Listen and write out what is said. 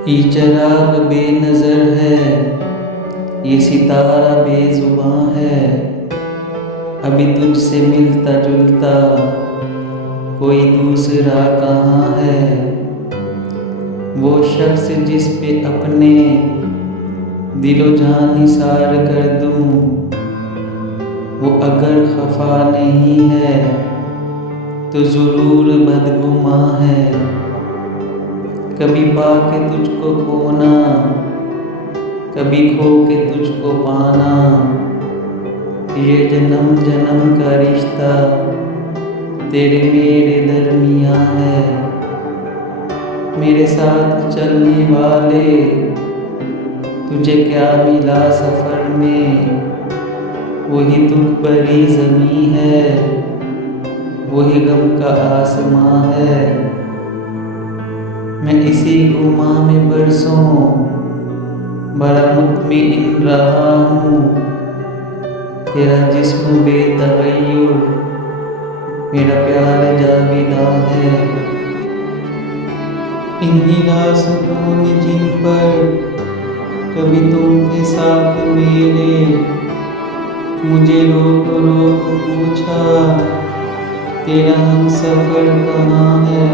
ये चराग बेनज़र है, ये सितारा बेज़ुबां है। अभी तुझसे मिलता जुलता कोई दूसरा कहाँ है। वो शख्स जिस पे अपने दिलो जान निसार कर दूं, वो अगर खफा नहीं है तो ज़रूर बदगुमां है। कभी पाके तुझको खोना, कभी खो के तुझको पाना, ये जन्म जन्म का रिश्ता तेरे मेरे दरमियाँ है। मेरे साथ चलने वाले तुझे क्या मिला सफ़र में, वही दुख भरी ज़मीं है, वही गम का आसमां है। मैं इसी गुमा में बरसों बड़ा मुतमईन रहा हूँ। तेरा जिस्म बेतगय्युर, मेरा प्यार जाविदा है। इन्हीं रास्तों में जिन पर कभी तुम थे साथ मेरे, मुझे रोक रोक पूछा तेरा हमसफ़र कहाँ है।